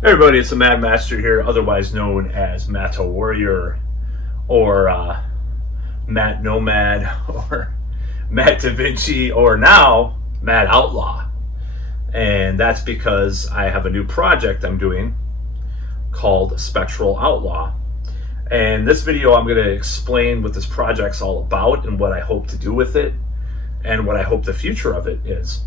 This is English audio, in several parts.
Hey everybody, it's the Mad Master here, otherwise known as Matto Warrior, or Matt Nomad, or Matt Da Vinci, or now Mad Outlaw. And that's because I have a new project I'm doing called Spectral Outlaw. And this video, I'm going to explain what this project's all about and what I hope to do with it and what I hope the future of it is.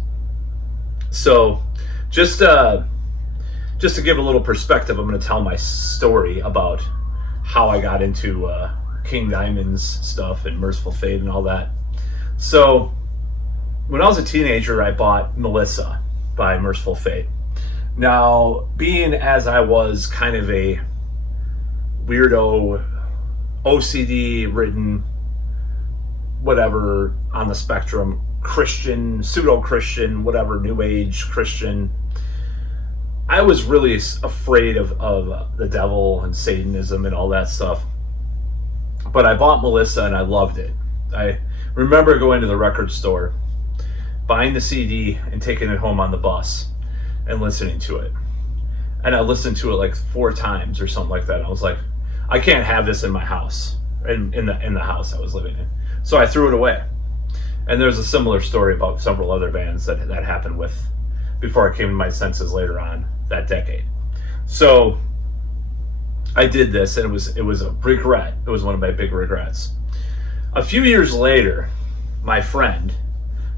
So, just to give a little perspective, I'm going to tell my story about how I got into King Diamond's stuff and Merciful Fate and all that. So, when I was a teenager, I bought Melissa by Merciful Fate. Now, being as I was kind of a weirdo, OCD-ridden, whatever, on the spectrum, Christian, pseudo-Christian, whatever, New Age Christian, I was really afraid of the devil and Satanism and all that stuff. But I bought Melissa and I loved it. I remember going to the record store, buying the CD and taking it home on the bus and listening to it. And I listened to it like 4 times or something like that. I was like, I can't have this in my house, in the house I was living in. So I threw it away. And there's a similar story about several other bands that happened with before I came to my senses later on that decade. So I did this, and it was a regret. It was one of my big regrets. A few years later, my friend,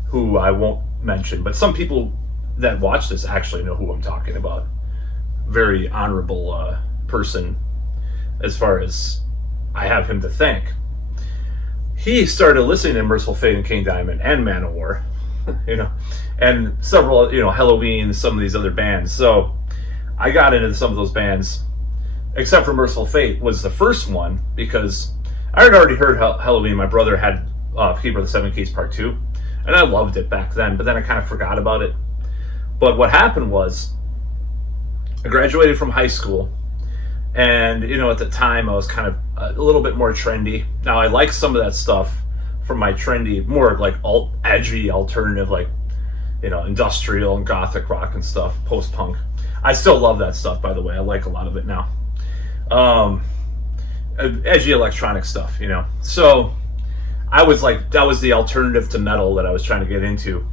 who I won't mention, but some people that watch this actually know who I'm talking about. Very honorable person, as far as I have him to thank. He started listening to Merciful Fate and King Diamond and Manowar, and several, Halloween, some of these other bands. So I got into some of those bands, except for Merciful Fate was the first one, because I had already heard Halloween. My brother had Keeper of the Seven Keys Part 2, and I loved it back then, but then I kind of forgot about it. But what happened was, I graduated from high school, and, at the time I was kind of a little bit more trendy. Now, I like some of that stuff from my trendy, more like edgy, alternative, like, industrial and gothic rock and stuff, post-punk. I still love that stuff, by the way. I like a lot of it now. Edgy electronic stuff, So I was like, that was the alternative to metal that I was trying to get into.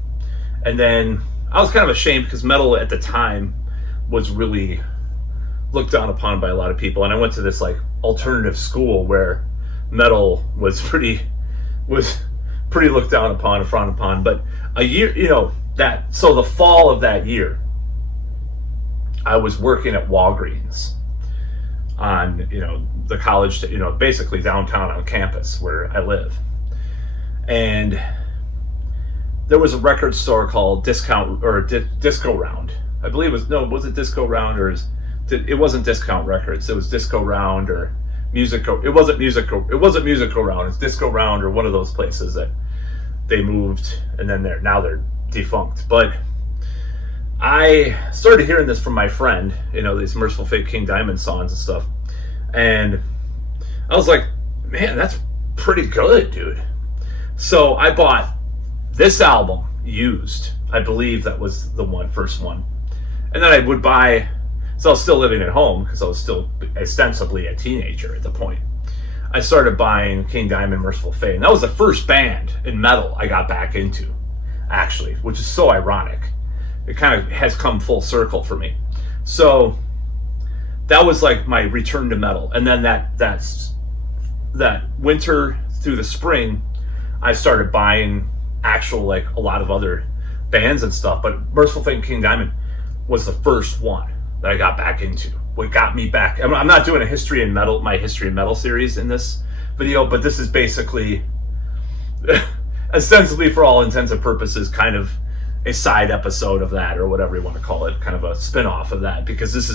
And then I was kind of ashamed because metal at the time was really looked down upon by a lot of people. And I went to this like alternative school where metal was pretty looked down upon and frowned upon. But a year, so the fall of that year, I was working at Walgreens on, the college, basically downtown on campus where I live. And there was a record store called Disco Round. I believe was it Disco Round, or it wasn't Discount Records. It was Disco Round or Musico. It wasn't Musico Round. It's Disco Round, or one of those places that they moved, and then they're defunct. But I started hearing this from my friend, these Merciful Fate, King Diamond songs and stuff, and I was like, man, that's pretty good, dude. So I bought this album used. I believe that was the first one, and then I would buy. So I was still living at home because I was still ostensibly a teenager at the point. I started buying King Diamond, Merciful Fate, and that was the first band in metal I got back into, actually, which is so ironic. It kind of has come full circle for me. So that was like my return to metal. And then that winter through the spring, I started buying actual, like, a lot of other bands and stuff. But Merciful Fate and King Diamond was the first one that I got back into. What got me back. I'm not doing my history in metal series in this video, but this is basically, ostensibly for all intents and purposes, kind of a side episode of that, or whatever you want to call it, kind of a spin-off of that, because this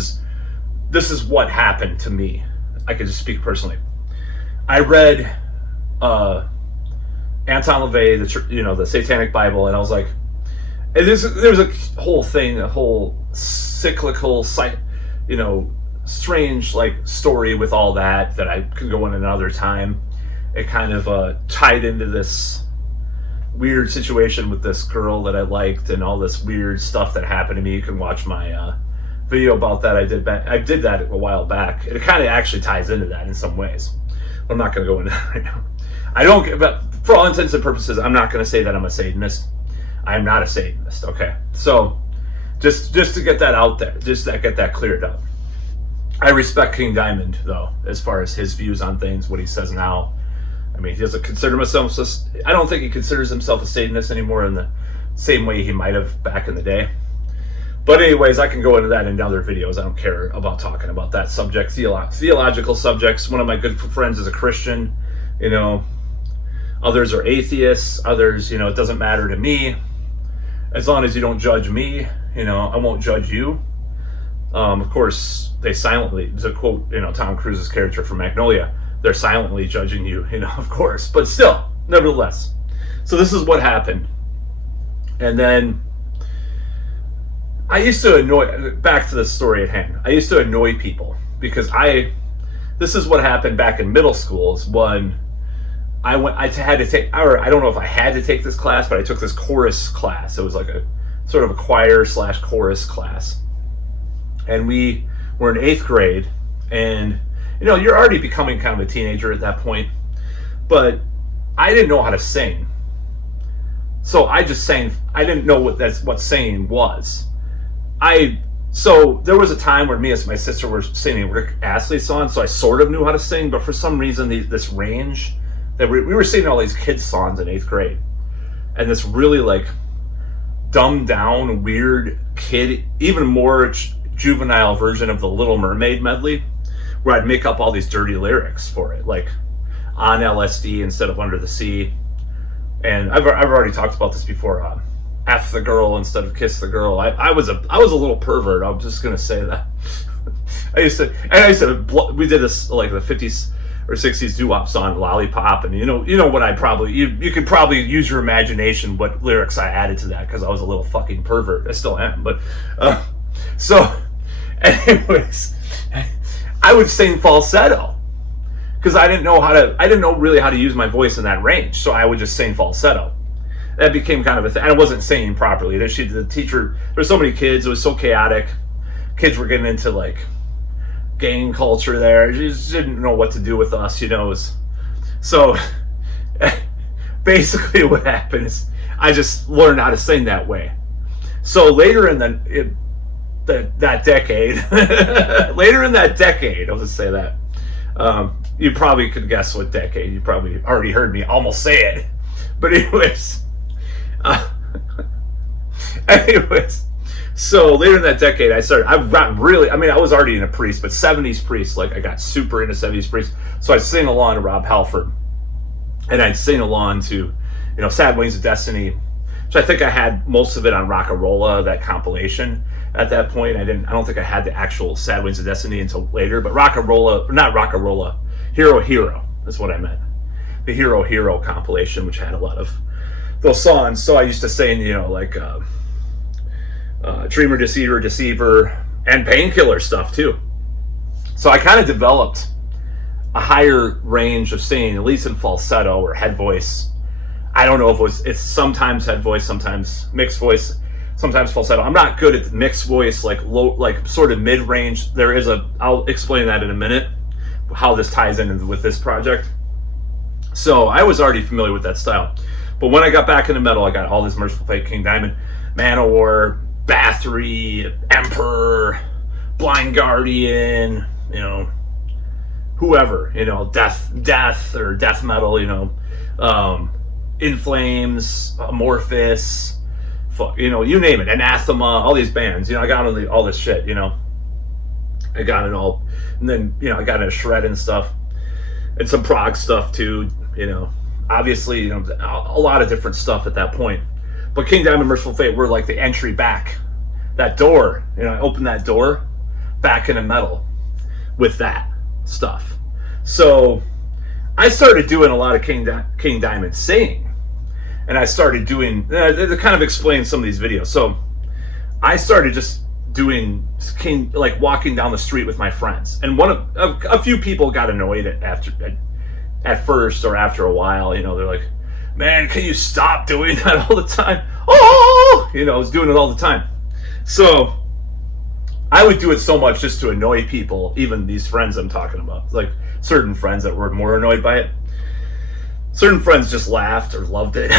is what happened to me. I could just speak personally. I read Anton LaVey, the Satanic Bible, and I was like, there's a whole thing, a whole cyclical, strange like story with all that I could go in another time. It kind of tied into this weird situation with this girl that I liked, and all this weird stuff that happened to me. You can watch my video about that I did that a while back. It kind of actually ties into that in some ways. I'm not going to go into that right now. I don't, but for all intents and purposes, I'm not going to say that I'm a Satanist. I am not a Satanist. Okay, so just to get that out there, just to get that cleared up. I respect King Diamond though, as far as his views on things, what he says now. I mean, he doesn't consider himself. I don't think he considers himself a Satanist anymore in the same way he might have back in the day. But anyways, I can go into that in other videos. I don't care about talking about that subject, theological subjects. One of my good friends is a Christian, you know. Others are atheists. Others, you know, it doesn't matter to me. As long as you don't judge me, you know, I won't judge you. Of course, they silently, to quote, you know, Tom Cruise's character from Magnolia, they're silently judging you, you know, of course. But still, nevertheless. So this is what happened. And then I used to back to the story at hand. I used to annoy people because this is what happened back in middle school is when I had to take, or I don't know if I had to take this class, but I took this chorus class. It was like a sort of a choir / chorus class. And we were in 8th grade, and you know, you're already becoming kind of a teenager at that point, but I didn't know how to sing. So I just sang, I didn't know what singing was. So there was a time where me and my sister were singing Rick Astley songs, so I sort of knew how to sing, but for some reason this range that we were singing all these kids songs in 8th grade, and this really like dumbed down, weird kid, even more juvenile version of the Little Mermaid medley, where I'd make up all these dirty lyrics for it, like on LSD instead of under the sea. And I've already talked about this before. F the girl instead of kiss the girl. I was a little pervert. I'm just gonna say that. We did this like the 50s or 60s doo-wop song Lollipop, and you know what you could probably use your imagination what lyrics I added to that because I was a little fucking pervert. I still am, but so anyways, I would sing falsetto because I didn't know really how to use my voice in that range, so I would just sing falsetto. That became kind of a thing. I wasn't singing properly. The teacher, there were so many kids, it was so chaotic. Kids were getting into like gang culture there. She just didn't know what to do with us, you know. So basically what happened is I just learned how to sing that way. So later in that decade, I'll just say that. You probably could guess what decade. You probably already heard me almost say it. But anyways, so later in that decade, I was already in a priest, but 70s priest, like I got super into 70s priest. So I'd sing along to Rob Halford, and I'd sing along to, you know, Sad Wings of Destiny, which I think I had most of it on Rock-a-Rolla, that compilation. At that point, I don't think I had the actual Sad Wings of Destiny until later, but Rock-a-Rolla, Hero Hero is what I meant. The Hero Hero compilation, which had a lot of those songs. So I used to sing, you know, like Dreamer, Deceiver, Deceiver, and Painkiller stuff too. So I kind of developed a higher range of singing, at least in falsetto or head voice. I don't know if it's sometimes head voice, sometimes mixed voice, sometimes falsetto. I'm not good at the mixed voice, like low, like sort of mid-range. I'll explain that in a minute, how this ties in with this project. So I was already familiar with that style. But when I got back into metal, I got all this Merciful Fate, King Diamond, Manowar, Bathory, Emperor, Blind Guardian, you know, whoever, you know, death or death metal, you know, In Flames, Amorphous, you know, you name it, Anathema, all these bands, you know, I got into all this shit, you know. I got it all, and then, you know, I got into shred and stuff, and some prog stuff too, you know. Obviously, you know, a lot of different stuff at that point. But King Diamond, Merciful Fate were like the entry back. That door, you know, I opened that door back into metal with that stuff. So I started doing a lot of King Diamond singing. And I started doing, to kind of explain some of these videos. So I started just doing like walking down the street with my friends. And a few people got annoyed at first or after a while, you know, they're like, man, can you stop doing that all the time? Oh, you know, I was doing it all the time. So I would do it so much just to annoy people, even these friends I'm talking about, like certain friends that were more annoyed by it. Certain friends just laughed or loved it.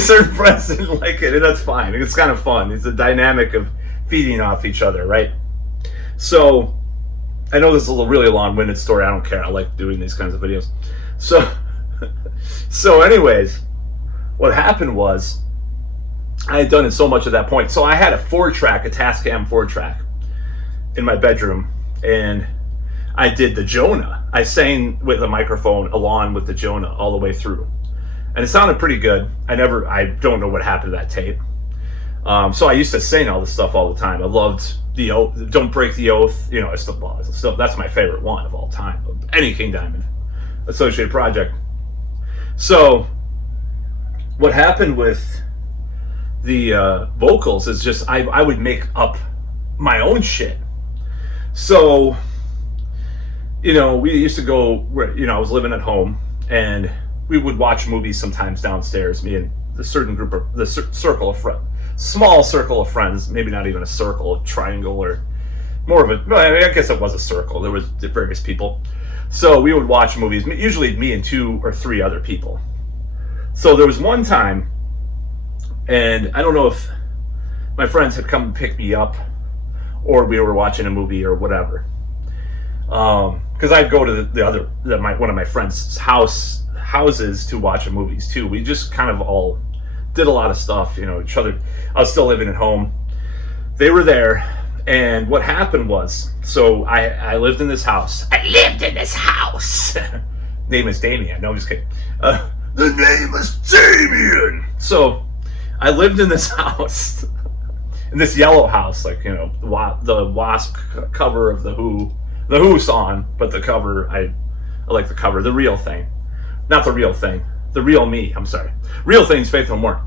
Certain friends didn't like it, and that's fine. It's kind of fun. It's a dynamic of feeding off each other, right? So I know this is a really long-winded story. I don't care. I like doing these kinds of videos. So anyways, what happened was I had done it so much at that point. So I had a 4-track, a Tascam 4-track in my bedroom, and I did the Jonah. I sang with a microphone along with the Jonah all the way through, and it sounded pretty good. I don't know what happened to that tape. So I used to sing all this stuff all the time. I loved the oath, Don't Break the Oath. You know, it's still that's my favorite one of all time. Any King Diamond associated project. So what happened with the vocals is just I would make up my own shit. So, you know, we used to go where, you know, I was living at home, and we would watch movies sometimes downstairs, me and the certain group of the circle of friends, small circle of friends, maybe not even a circle, a triangle, or more of a, well, I mean, I guess it was a circle. There was various people. So we would watch movies, usually me and 2 or 3 other people. So there was one time, and I don't know if my friends had come and picked me up, or we were watching a movie or whatever. Because I'd go to one of my friends' houses to watch movies too. We just kind of all did a lot of stuff, you know, each other. I was still living at home. They were there, and what happened was, so I lived in this house. I lived in this house. Name is Damien. No, I'm just kidding. The name is Damien. So I lived in this house. In this yellow house, like, you know, the Wasp cover of the Who song, but the cover, I like the cover, the real thing. Not the real thing, the real me, I'm sorry. Real Thing's Faith No More.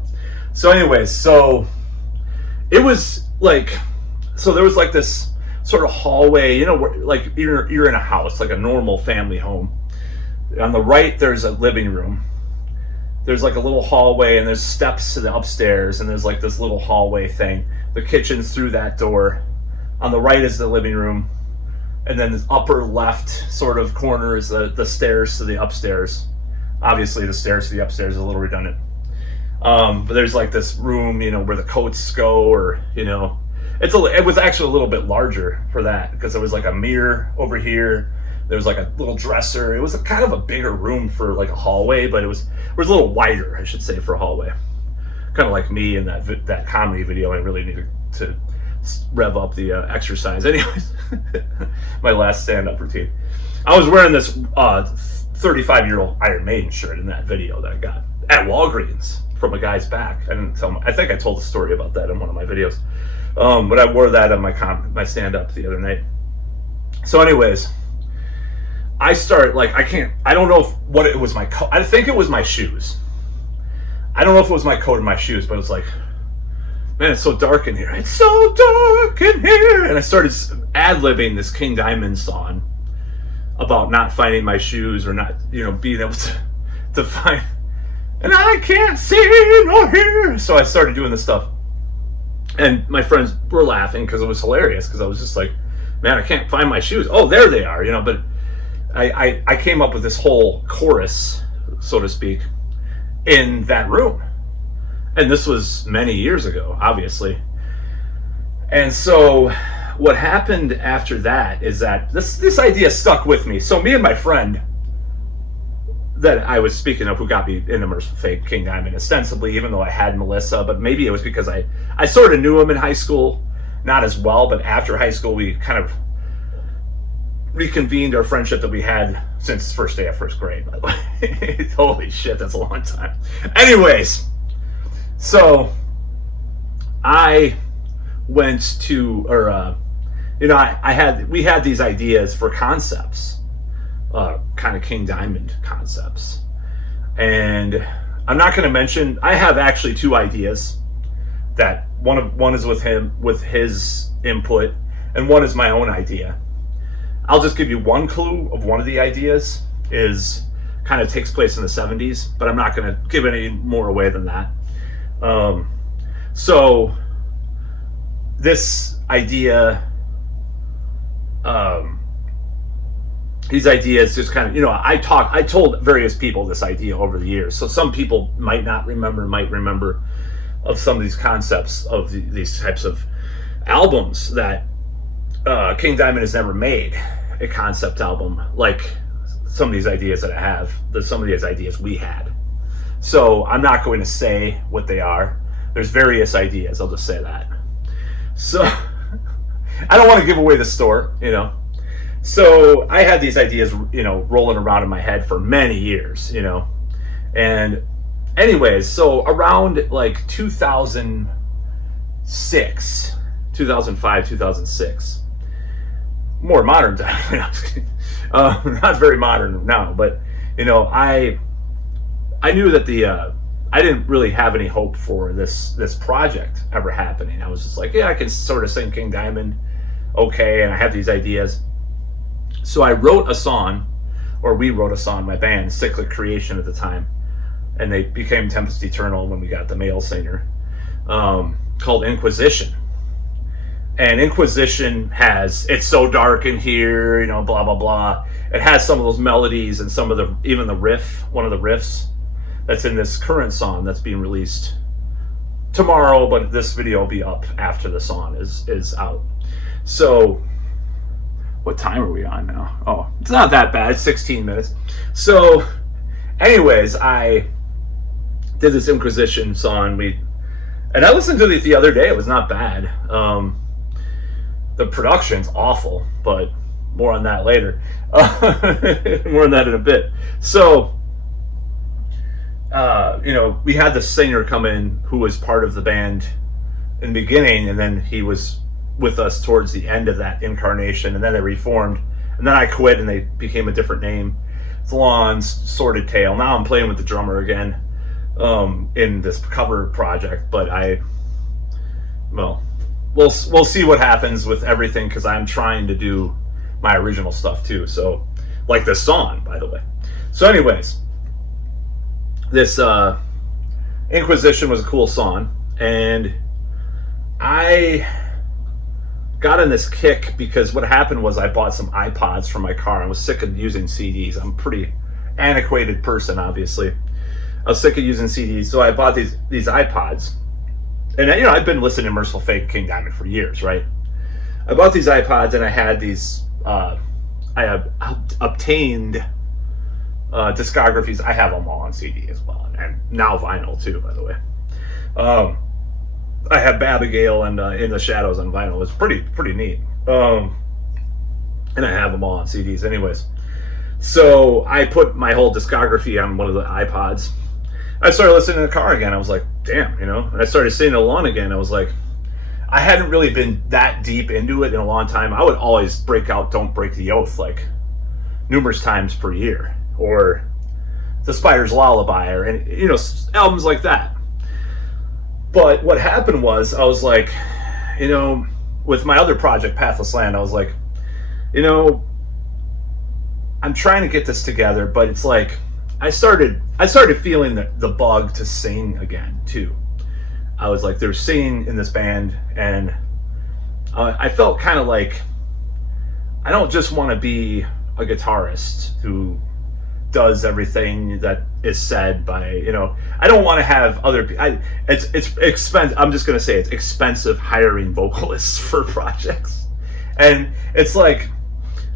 So anyways, so it was like, so there was like this sort of hallway, you know, where, like you're in a house, like a normal family home. On the right, there's a living room. There's like a little hallway, and there's steps to the upstairs, and there's like this little hallway thing. The kitchen's through that door. On the right is the living room, and then the upper left sort of corner is the stairs to the upstairs. Obviously, the stairs to the upstairs is a little redundant. But there's like this room, you know, where the coats go, or, you know, it was actually a little bit larger for that, because there was like a mirror over here. There was like a little dresser. It was kind of a bigger room for like a hallway, but it was a little wider, I should say, for a hallway. Kind of like me in that comedy video. I really needed to rev up the exercise. Anyways, my last stand-up routine. I was wearing this 35-year-old Iron Maiden shirt in that video that I got at Walgreens from a guy's back. I didn't tell him. I think I told a story about that in one of my videos. But I wore that on my stand-up the other night. So anyways, I start, like, I don't know what it was, my coat. I think it was my shoes. I don't know if it was my coat or my shoes, but it was like, man, it's so dark in here. It's so dark in here. And I started ad-libbing this King Diamond song about not finding my shoes, or not, you know, being able to find, and I can't see nor hear. So I started doing this stuff. And my friends were laughing because it was hilarious, because I was just like, man, I can't find my shoes. Oh, there they are, you know, but I came up with this whole chorus, so to speak, in that room. And this was many years ago, obviously. And so what happened after that is that this idea stuck with me. So me and my friend that I was speaking of, who got me into fake King Diamond ostensibly, even though I had Melissa, but maybe it was because I sort of knew him in high school, not as well, but after high school we kind of reconvened our friendship that we had since first day of first grade, by the way. Holy shit, that's a long time. Anyways, so I went to, or you know, we had these ideas for concepts, kind of King Diamond concepts, and I'm not going to mention. I have actually 2 ideas. That one is with him, with his input, and one is my own idea. I'll just give you one clue of one of the ideas is kind of takes place in the 70s, but I'm not going to give any more away than that. So this idea these ideas just kind of, I told various people this idea over the years. So some people might remember of some of these concepts of these types of albums that King Diamond has never made a concept album like some of these ideas that I have, some of these ideas we had. So I'm not going to say what they are. There's various ideas, I'll just say that. So I don't want to give away the store, So I had these ideas, rolling around in my head for many years, And anyways, so around like 2006, 2005, 2006, more modern time. Not very modern now, but I knew that I didn't really have any hope for this project ever happening. I was just like, yeah, I can sort of sing King Diamond, okay, and I have these ideas. So I wrote a song, or we wrote a song, my band, Cyclic Creation at the time, and they became Tempest Eternal when we got the male singer, called Inquisition. And Inquisition it's so dark in here, blah, blah, blah. It has some of those melodies and some of even the riff, one of the riffs that's in this current song that's being released tomorrow, but this video will be up after the song is out. So what time are we on now? Oh, it's not that bad. It's 16 minutes. So anyways, I did this Inquisition song. And I listened to it the other day. It was not bad. The production's awful, but more on that later. More on that in a bit. So we had the singer come in who was part of the band in the beginning, and then he was with us towards the end of that incarnation, and then they reformed, and then I quit and they became a different name. It's a long, sordid tale. Now I'm playing with the drummer again in this cover project, but we'll see what happens with everything, because I'm trying to do my original stuff too. So, like this song, by the way. So anyways, this Inquisition was a cool song, and I got in this kick because what happened was I bought some iPods for my car. I was sick of using CDs. I'm a pretty antiquated person, obviously. I was sick of using CDs, so I bought these iPods. And I've been listening to Merciful Fate, King Diamond for years, right? I bought these iPods, and I had these. I have obtained discographies. I have them all on CD as well, and now vinyl too, by the way. I have Abigail and In the Shadows on vinyl. It's pretty neat. And I have them all on CDs, anyways. So I put my whole discography on one of the iPods. I started listening in the car again. I was like, damn, And I started singing along again. I was like, I hadn't really been that deep into it in a long time. I would always break out Don't Break the Oath like numerous times per year, or The Spider's Lullaby, or albums like that. But what happened was, I was like, with my other project, Pathless Land, I was like, I'm trying to get this together, but it's like I started feeling the bug to sing again too. I was like, there's singing in this band, and I felt kind of like I don't just want to be a guitarist who does everything that is said by I don't want to have other people. It's expensive. I'm just gonna say it's expensive hiring vocalists for projects, and it's like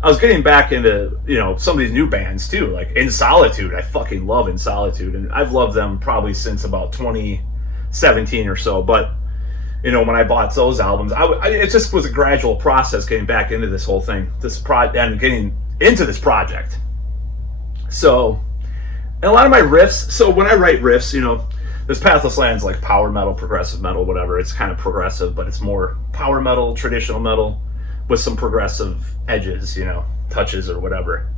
I was getting back into some of these new bands too, like In Solitude. I fucking love In Solitude, and I've loved them probably since about 2017 or so. But when I bought those albums, it just was a gradual process getting back into this whole thing, and getting into this project. So, and a lot of my riffs. So when I write riffs, this Pathless Land's like power metal, progressive metal, whatever. It's kind of progressive, but it's more power metal, traditional metal, with some progressive edges, touches or whatever,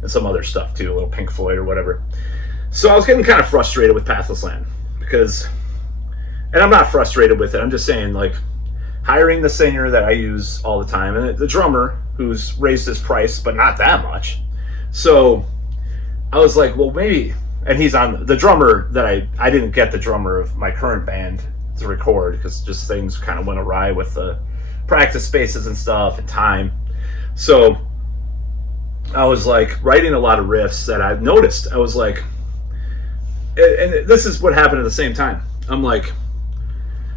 and some other stuff too, a little Pink Floyd or whatever. So I was getting kind of frustrated with Pathless Land and I'm not frustrated with it. I'm just saying, like, hiring the singer that I use all the time, and the drummer who's raised his price, but not that much. So I was like, well, maybe, and he's on the drummer that I didn't get the drummer of my current band to record because just things kind of went awry with the practice spaces and stuff and time. So I was like writing a lot of riffs that I noticed. I was like, and this is what happened at the same time. I'm like,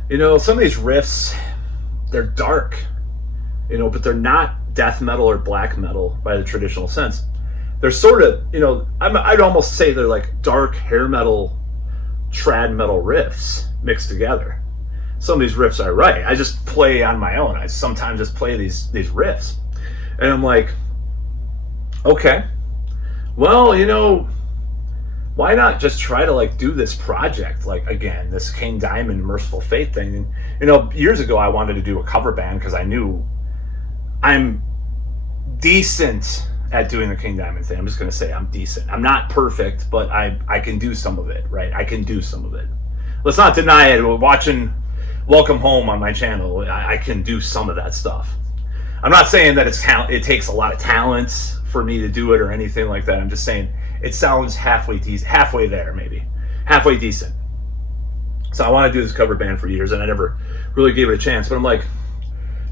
some of these riffs, they're dark, but they're not death metal or black metal by the traditional sense. They're sort of, I'd almost say they're like dark hair metal, trad metal riffs mixed together. Some of these riffs I write, I just play on my own. I sometimes just play these riffs. And I'm like, okay, well, why not just try to like do this project? Like, again, this King Diamond Merciful Fate thing. And, years ago I wanted to do a cover band because I knew I'm decent at doing the King Diamond thing. I'm just going to say I'm decent. I'm not perfect, but I can do some of it, right? I can do some of it. Let's not deny it. Watching Welcome Home on my channel, I can do some of that stuff. I'm not saying that it takes a lot of talent for me to do it or anything like that. I'm just saying it sounds halfway there, maybe halfway decent. So I want to do this cover band for years, and I never really gave it a chance. But I'm like,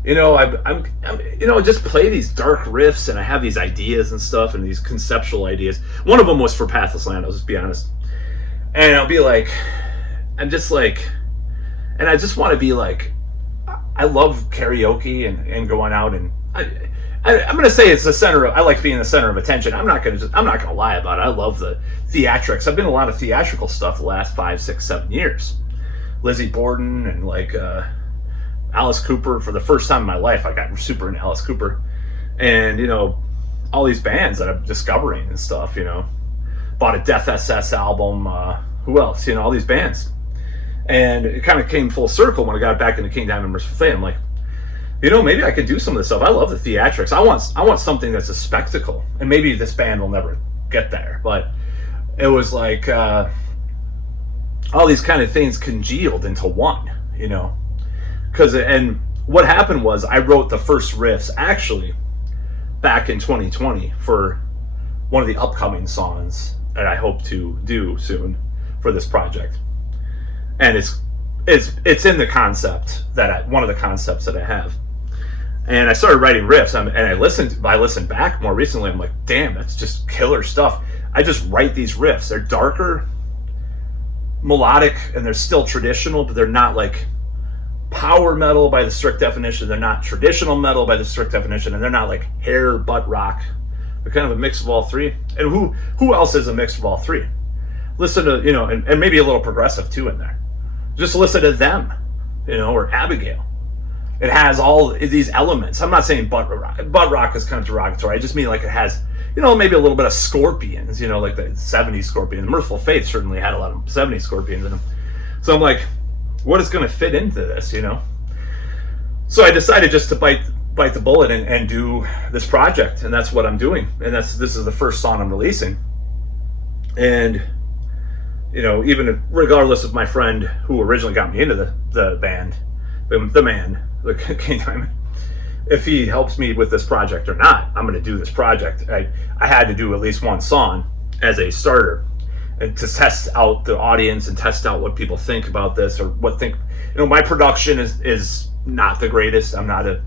I'm just play these dark riffs, and I have these ideas and stuff, and these conceptual ideas. One of them was for Pathless Land. I'll just be honest, and I'll be like, I'm just like, and I just want to be like, I love karaoke and going out, and I'm gonna say it's the center of. I like being the center of attention. I'm not gonna lie about it. I love the theatrics. I've been in a lot of theatrical stuff the last 5, 6, 7 years. Lizzie Borden and like Alice Cooper. For the first time in my life, I got super into Alice Cooper, and all these bands that I'm discovering and stuff. Bought a Death SS album. Who else? All these bands. And it kind of came full circle when I got back into King Diamond Merciful Fate. I'm like, maybe I could do some of this stuff. I love the theatrics. I want something that's a spectacle. And maybe this band will never get there. But it was like all these kind of things congealed into one, and what happened was I wrote the first riffs actually back in 2020 for one of the upcoming songs that I hope to do soon for this project. And it's in the concept one of the concepts that I have. And I started writing riffs, and I listened back more recently. I'm like, damn, that's just killer stuff. I just write these riffs. They're darker, melodic, and they're still traditional, but they're not like power metal by the strict definition. They're not traditional metal by the strict definition, and they're not like hair butt rock. They're kind of a mix of all three. And who else is a mix of all three? Listen to and maybe a little progressive too in there. Just listen to them, or Abigail. It has all these elements. I'm not saying butt rock. Butt rock is kind of derogatory. I just mean like it has, maybe a little bit of Scorpions, like the 70s Scorpions. Merciful Fate certainly had a lot of 70s Scorpions in them. So I'm like, what is going to fit into this, So I decided just to bite the bullet and do this project, and that's what I'm doing. And this is the first song I'm releasing. And even regardless of my friend who originally got me into the band, the man, the King Diamond, if he helps me with this project or not, I'm going to do this project. I had to do at least one song as a starter, and to test out the audience and test out what people think about this, or my production is not the greatest. I'm not a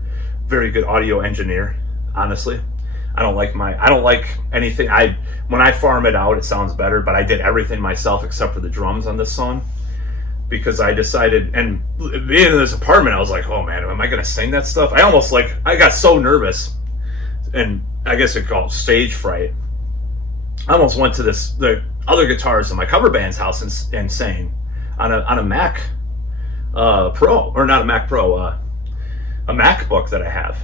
very good audio engineer, honestly. I don't like anything. When I farm it out, it sounds better, but I did everything myself except for the drums on this song, because I decided, and being in this apartment, I was like, oh man, am I going to sing that stuff? I got so nervous, and I guess it's called stage fright. I almost went to the other guitars in my cover band's house and sang on a Mac Pro, or not a Mac Pro, a MacBook that I have.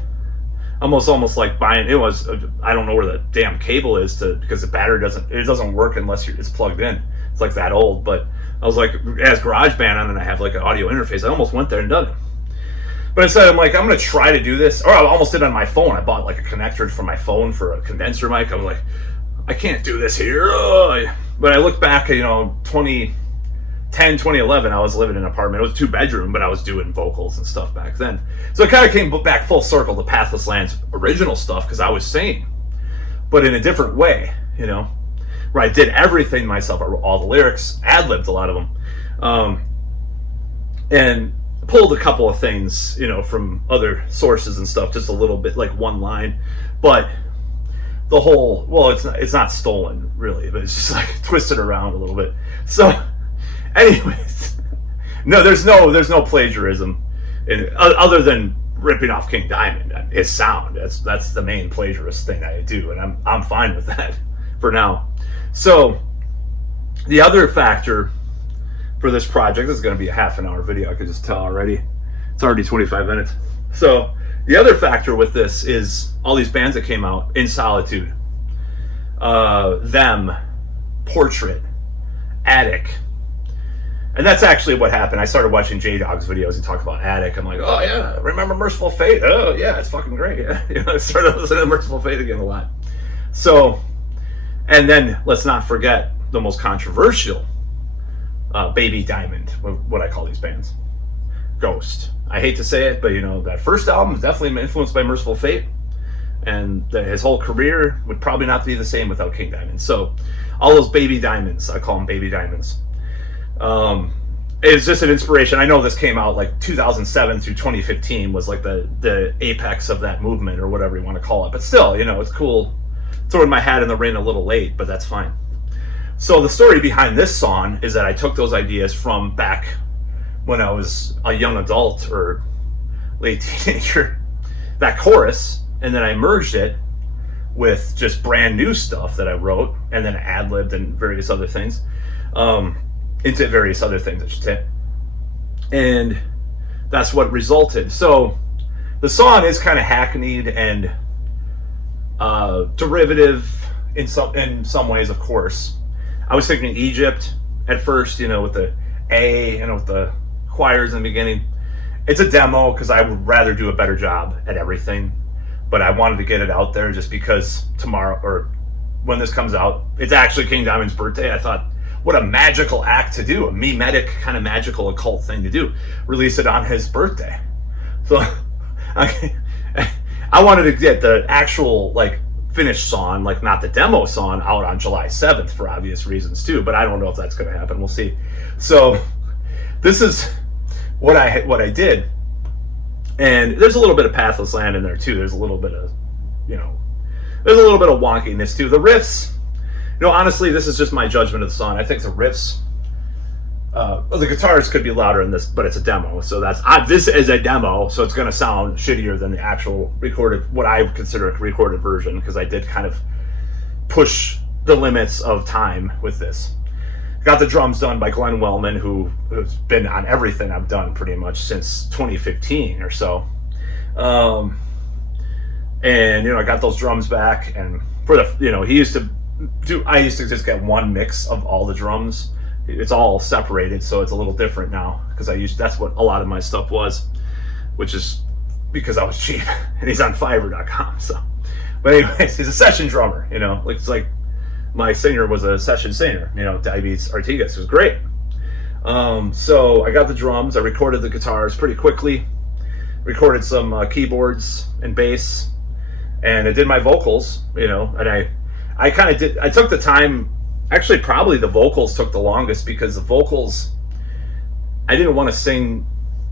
Almost like buying. It was, I don't know where the damn cable is because the battery doesn't work unless it's plugged in. It's like that old. But I was like, it has GarageBand on, and I have like an audio interface. I almost went there and done it. But instead, I'm like, I'm gonna try to do this. Or I almost did it on my phone. I bought like a connector for my phone for a condenser mic. I'm like, I can't do this here. But I look back at 2010, 2011, I was living in an apartment. It was 2-bedroom, but I was doing vocals and stuff back then. So it kind of came back full circle to Pathless Land's original stuff, because I was singing, but in a different way, where I did everything myself. I wrote all the lyrics, ad-libbed a lot of them, and pulled a couple of things, from other sources and stuff, just a little bit, like one line. But the whole, well, it's not stolen really, but it's just like twisted around a little bit. So anyways, no, there's no plagiarism other than ripping off King Diamond, his sound. That's the main plagiarist thing I do, and I'm fine with that for now. So the other factor for this project, this is going to be a half an hour video, I could just tell already. It's already 25 minutes. So the other factor with this is all these bands that came out: In Solitude, Them, Portrait, Attic. And that's actually what happened. I started watching J-Dog's videos. He talked about Attic. I'm like, oh yeah, remember Merciful Fate? Oh yeah, it's fucking great. Yeah. I started listening to Merciful Fate again a lot. So, and then let's not forget the most controversial Baby Diamond, what I call these bands. Ghost. I hate to say it, but that first album is definitely influenced by Merciful Fate, and his whole career would probably not be the same without King Diamond. So all those Baby Diamonds, I call them Baby Diamonds. It's just an inspiration. I know this came out like 2007 through 2015 was like the apex of that movement, or whatever you want to call it. But still, it's cool throwing my hat in the ring a little late, but that's fine. So the story behind this song is that I took those ideas from back when I was a young adult or late teenager, that chorus, and then I merged it with just brand new stuff that I wrote, and then ad-libbed and various other things. Into various other things, I should say. And that's what resulted. So the song is kind of hackneyed and derivative in some ways, of course. I was thinking Egypt at first, with the A, with the choirs in the beginning. It's a demo because I would rather do a better job at everything. But I wanted to get it out there just because tomorrow, or when this comes out, it's actually King Diamond's birthday. I thought, what a magical act to do, a memetic kind of magical occult thing to do. Release it on his birthday. So I wanted to get the actual finished song, not the demo song, out on July 7th for obvious reasons too, but I don't know if that's going to happen. We'll see. So this is what I did. And there's a little bit of Pathless Land in there too. There's a little bit of, there's a little bit of wonkiness too. The riffs, honestly, this is just my judgment of the song. I think the riffs, the guitars could be louder in this, but it's a demo. So this is a demo, so it's going to sound shittier than the actual recorded, what I consider a recorded version, because I did kind of push the limits of time with this. Got the drums done by Glenn Wellman, who's been on everything I've done pretty much since 2015 or so. And, I got those drums back, and for the, I used to just get one mix of all the drums. It's all separated, so it's a little different now, because that's what a lot of my stuff was, which is because I was cheap, and he's on Fiverr.com. So, but anyways, he's a session drummer. It's like my singer was a session singer. Diabetes Artigas. It was great. So I got the drums. I recorded the guitars pretty quickly. Recorded some keyboards and bass, and I did my vocals. And I kind of did. I took the time. Actually, probably the vocals took the longest, because the vocals, I didn't want to sing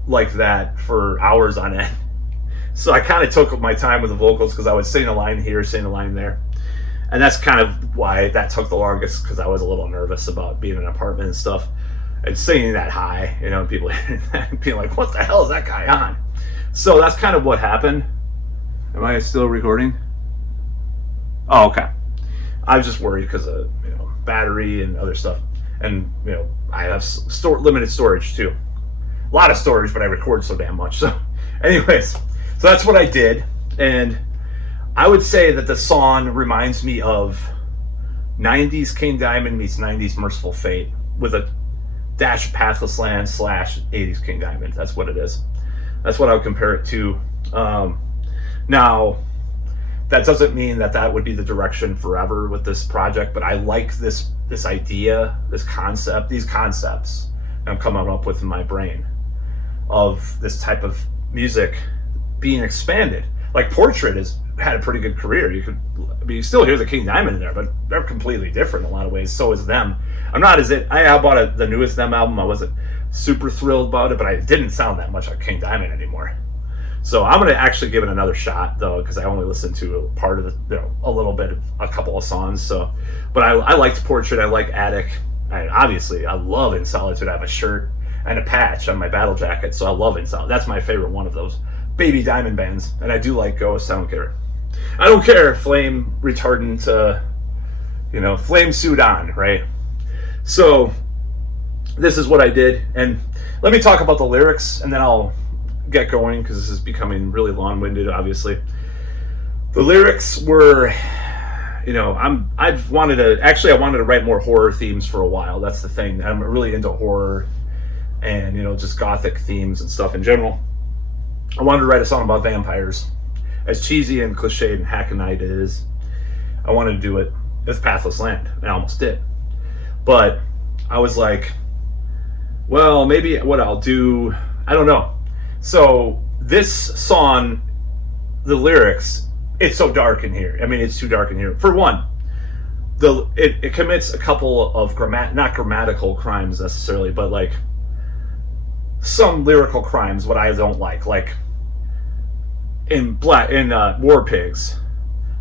like that for hours on end. So I kind of took my time with the vocals, because I would sing a line here, sing a line there. And that's kind of why that took the longest, because I was a little nervous about being in an apartment and stuff. And singing that high, people being like, what the hell is that guy on? So that's kind of what happened. Am I still recording? Oh, okay. I was just worried because of battery and other stuff, and I have limited storage too. A lot of storage, but I record so damn much. So, anyways, so that's what I did, and I would say that the song reminds me of 90s King Diamond meets 90s Merciful Fate with a dash of Pathless Land / 80s King Diamond. That's what it is. That's what I would compare it to. Now, that doesn't mean that would be the direction forever with this project, but I like this idea, this concept, these concepts I'm coming up with in my brain of this type of music being expanded. Like Portrait has had a pretty good career. You still hear the King Diamond in there, but they're completely different in a lot of ways. So is Them. I bought the newest Them album. I wasn't super thrilled about it, but I didn't sound that much like King Diamond anymore. So I'm gonna actually give it another shot though, because I only listened to a part of a little bit of a couple of songs. So, but I liked Portrait. I like Attic. Obviously, I love In Solitude. I have a shirt and a patch on my battle jacket, so I love In Solitude. That's my favorite one of those Baby Diamond bands, and I do like Ghost. I don't care. I don't care. Flame retardant. Flame suit on, right? So this is what I did, and let me talk about the lyrics, and then I'll get going because this is becoming really long-winded. Obviously, the lyrics were, I wanted to write more horror themes for a while. That's the thing. I'm really into horror and just gothic themes and stuff in general. I wanted to write a song about vampires, as cheesy and cliched and hackneyed it is. I wanted to do it with Pathless Land, and I almost did, but I was like, well, maybe what I'll do, I don't know. So this song, the lyrics, it's so dark in here. I mean, it's too dark in here. For one, it commits a couple of not grammatical crimes necessarily, but like some lyrical crimes, what I don't like in War Pigs,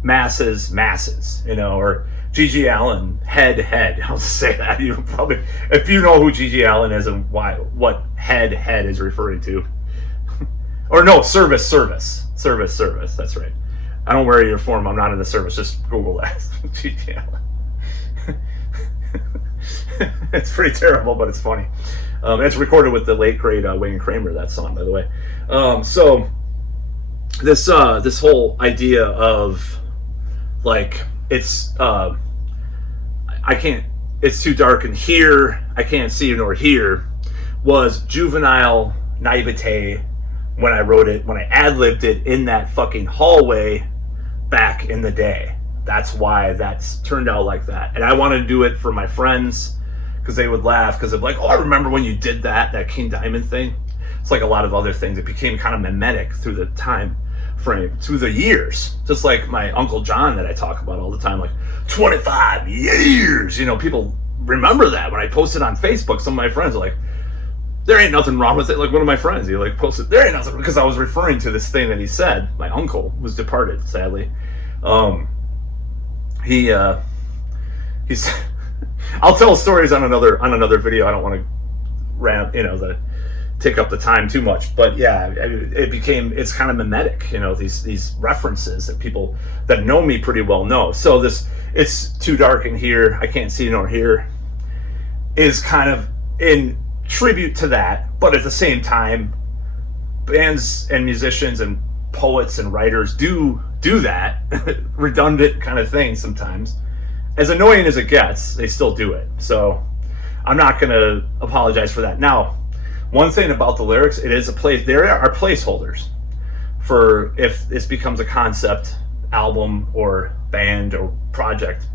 masses, or G.G. Allen, head. I'll say that. You probably, if you know who G.G. Allen is and what head is referring to. Or no, service. That's right. I don't wear a uniform. I'm not in the service. Just Google that. G.G. Allen. It's pretty terrible, but it's funny. It's recorded with the late great Wayne Kramer. That song, by the way. So this whole idea of like it's it's too dark in here, I can't see nor hear, was juvenile naivete when I wrote it, when I ad-libbed it in that fucking hallway back in the day. That's why that's turned out like that. And I wanted to do it for my friends because they would laugh because they'd be like, oh, I remember when you did that King Diamond thing. It's like a lot of other things. It became kind of mimetic through the time frame, through the years. Just like my Uncle John that I talk about all the time, like 25 years. People remember that when I posted on Facebook. Some of my friends are like, there ain't nothing wrong with it. Like one of my friends, he like posted, there ain't nothing, because I was referring to this thing that he said. My uncle was departed, sadly. He's I'll tell stories on another video. I don't want to rant, take up the time too much, but yeah, it's kind of mimetic, these references that people that know me pretty well know. So it's too dark in here, I can't see nor hear, is kind of in tribute to that, but at the same time, bands and musicians and poets and writers do that redundant kind of thing sometimes. As annoying as it gets, they still do it. So I'm not going to apologize for that. Now, one thing about the lyrics, there are placeholders for if this becomes a concept album or band or project.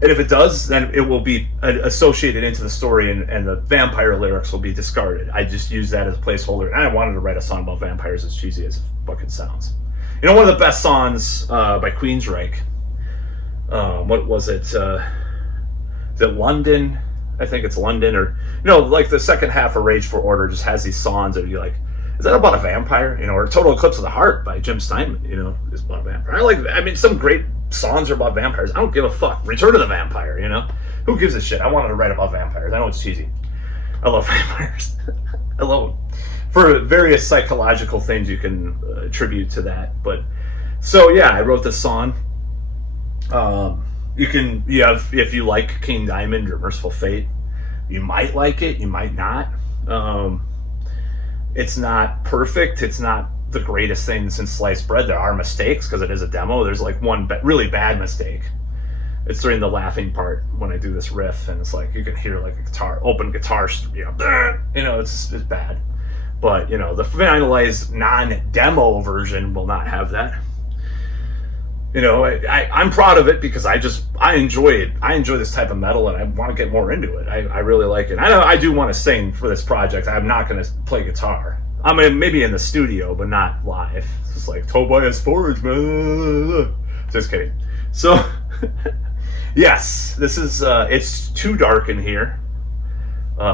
And if it does, then it will be associated into the story, and the vampire lyrics will be discarded. I just use that as a placeholder. And I wanted to write a song about vampires as cheesy as it fucking sounds. One of the best songs by Queensryche, what was it? Is it London? I think it's London, or like the second half of Rage for Order just has these songs that you're like, is that about a vampire? Or Total Eclipse of the Heart by Jim Steinman, is about a vampire. Some great songs are about vampires. I don't give a fuck. Return of the Vampire, who gives a shit? I wanted to write about vampires. I know it's cheesy. I love vampires. I love them for various psychological things you can attribute to that. But so yeah, I wrote this song. If you like King Diamond or Merciful Fate, you might like it, you might not. It's not perfect. It's not the greatest thing since sliced bread. There are mistakes because it is a demo. There's like one really bad mistake. It's during the laughing part when I do this riff, and it's like you can hear like a open guitar, it's bad. But the finalized non-demo version will not have that. I'm proud of it because I enjoy it. I enjoy this type of metal, and I want to get more into it. I really like it. I do want to sing for this project. I'm not going to play guitar. I mean, maybe in the studio, but not live. It's just like Tobias Forge, man. Just kidding. So, yes, this is. It's too dark in here.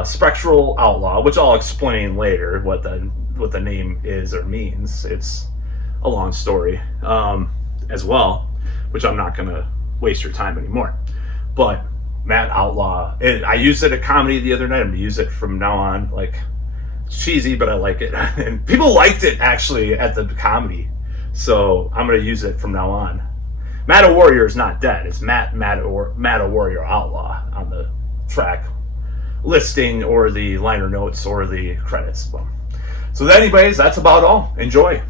Spectral Outlaw, which I'll explain later what the name is or means. It's a long story as well, which I'm not going to waste your time anymore. But Matt Outlaw, I used it at comedy the other night. I'm going to use it from now on. Like, it's cheesy, but I like it. And people liked it actually at the comedy. So I'm going to use it from now on. Matt a Warrior is not dead. It's Matt a Warrior Outlaw on the track listing or the liner notes or the credits. So anyways, that's about all. Enjoy.